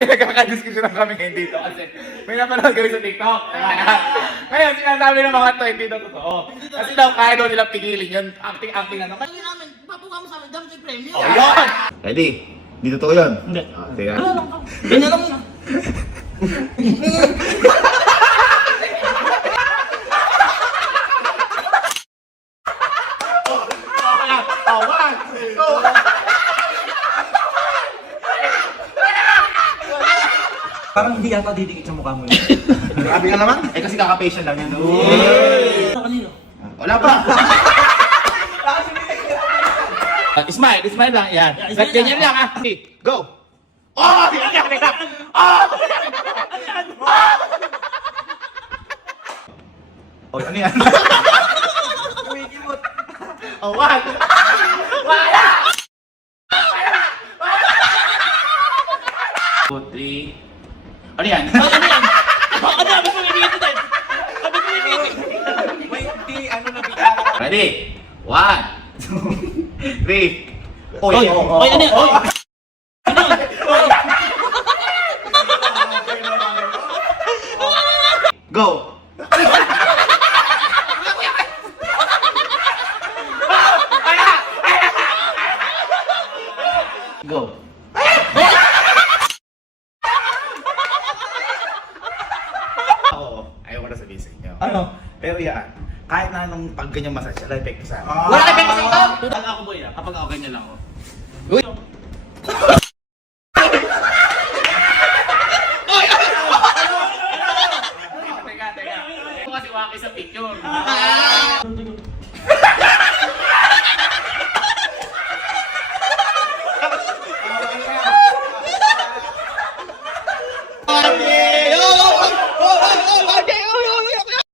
Nagkakadiskusyon lang kami ngayon dito kasi may napanood kami sa TikTok. Ngayon, sinasabi ng mga to, hindi daw totoo. Kasi daw kaya daw nilang pigilin yun. Acting na naman. Sabi namin, papuka mo sa amin, dapat may premyo. Oh, yun! Ready? Di totoo yun? Hindi. Teka. Ganyan lang yun. Tawan! Parang hindi yata didikit sa mukha mo yun. Grabe ka naman. Eh kasi kaka-patient lang yan. Kanino? Wala pa. Smile, smile lang. Yan. Smile Ganyan lang ah. Go! Oh! Teka! Oh! Oh, ano yan? Kumikimot. Oh, wag! Wala! 2, 3. Ano yan? Ano yan? Ano yan? Ba't mo ibigay din? Ba't mo ibigay din? May di, ano na bigla ka. Ready? 1, 2, 3. Oy, Oy, oy, ano yan? Oy! Go! Go! Oo, ayaw ko na sabihin sa inyo. Ano? Pero yan, kahit na anong pag ganyan massage, wala epekto sa akin. Wala kang epekto sa ito? Pag ako boy ah, kapag ako ganyan lang ako. Uy! Teka. Ito kasi waki sa picture.